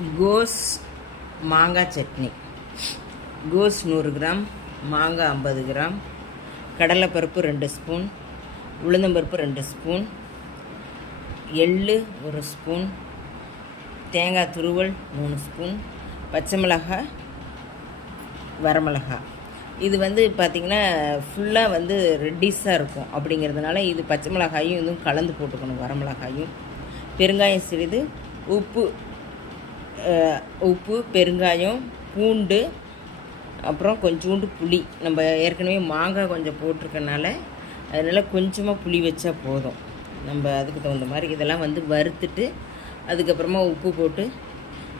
கோஸ் மாங்காய் சட்னி. கோஸ் நூறு கிராம் மாங்காய் ஐம்பது கிராம் கடலைப்பருப்பு ரெண்டு ஸ்பூன் உளுந்தம்பருப்பு ரெண்டு ஸ்பூன் எள்ளு ஒரு ஸ்பூன் தேங்காய் துருவல் மூணு ஸ்பூன் பச்சை மிளகாய் வரமிளகாய் இது வந்து பார்த்திங்கன்னா ஃபுல்லாக வந்து ரெட்டிஸாக இருக்கும். அப்படிங்கிறதுனால இது பச்சை மிளகாயும் இதுவும் கலந்து போட்டுக்கணும் வரமிளகாயும் பெருங்காயம் சிறிது உப்பு உப்பு பெருங்காயம் பூண்டு அப்புறம் கொஞ்சோண்டு புளி. நம்ம ஏற்கனவே மாங்காய் கொஞ்சம் போட்டிருக்கனால அதனால் கொஞ்சமாக புளி வச்சா போதும். நம்ம அதுக்கு தகுந்த மாதிரி இதெல்லாம் வந்து வறுத்துட்டு அதுக்கப்புறமா உப்பு போட்டு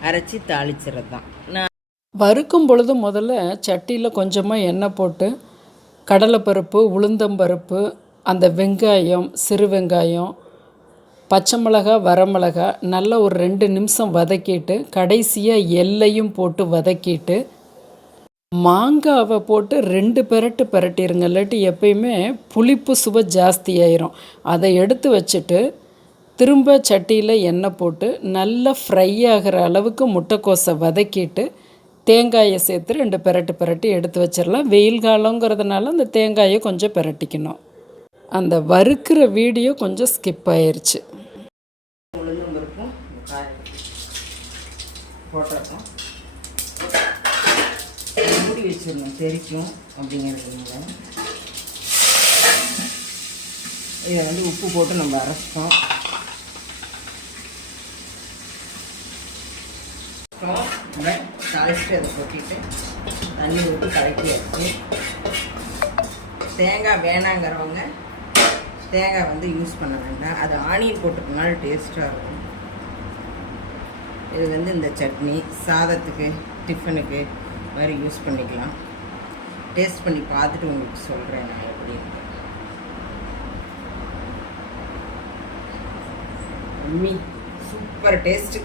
அரைச்சி தாளிச்சிறது தான் நான் வறுக்கும் பொழுது முதல்ல சட்டியில் கொஞ்சமாக எண்ணெய் போட்டு கடலைப்பருப்பு உளுந்தம்பருப்பு அந்த வெங்காயம் சிறு வெங்காயம் பச்சை மிளகா வரமிளகா நல்லா ஒரு ரெண்டு நிமிஷம் வதக்கிட்டு கடைசியாக எல்லையும் போட்டு வதக்கிட்டு மாங்காவை போட்டு ரெண்டு பெரட்டு பெரட்டிடுங்க இல்லாட்டி எப்பயுமே புளிப்பு சுவை ஜாஸ்தியாயிரும் அதை எடுத்து வச்சுட்டு திரும்ப சட்டியில் எண்ணெய் போட்டு நல்லா ஃப்ரை ஆகிற அளவுக்கு முட்டைக்கோஸை வதக்கிட்டு தேங்காயை சேர்த்து ரெண்டு பெரட்டு பெரட்டி எடுத்து வச்சிடலாம். வெயில் காலங்கிறதுனால அந்த தேங்காயை கொஞ்சம் பெரட்டிக்கணும். அந்த வறுக்கிற வீடியோ கொஞ்சம் ஸ்கிப் ஆயிடுச்சு போட்டோம் மூடி வச்சிடணும் தெரிக்கும் அப்படிங்கிறதுனால இதை வந்து உப்பு போட்டு நம்ம அரைச்சிட்டோம். நம்ம அதை கொட்டிட்டு தண்ணி ஊற்றி கலக்கியாச்சு. தேங்காய் வேணாங்கிறவங்க தேங்காய் வந்து யூஸ் பண்ண வேண்டாம். அது ஆனியன் போட்டுக்கனால டேஸ்ட்டாக இருக்கும். இது வந்து இந்த சட்னி சாதத்துக்கு டிஃபனுக்கு மாதிரி யூஸ் பண்ணிக்கலாம். டேஸ்ட் பண்ணி பார்த்துட்டு உங்களுக்கு சொல்கிறேன் நான் எப்படி மீ சூப்பர் டேஸ்ட்டு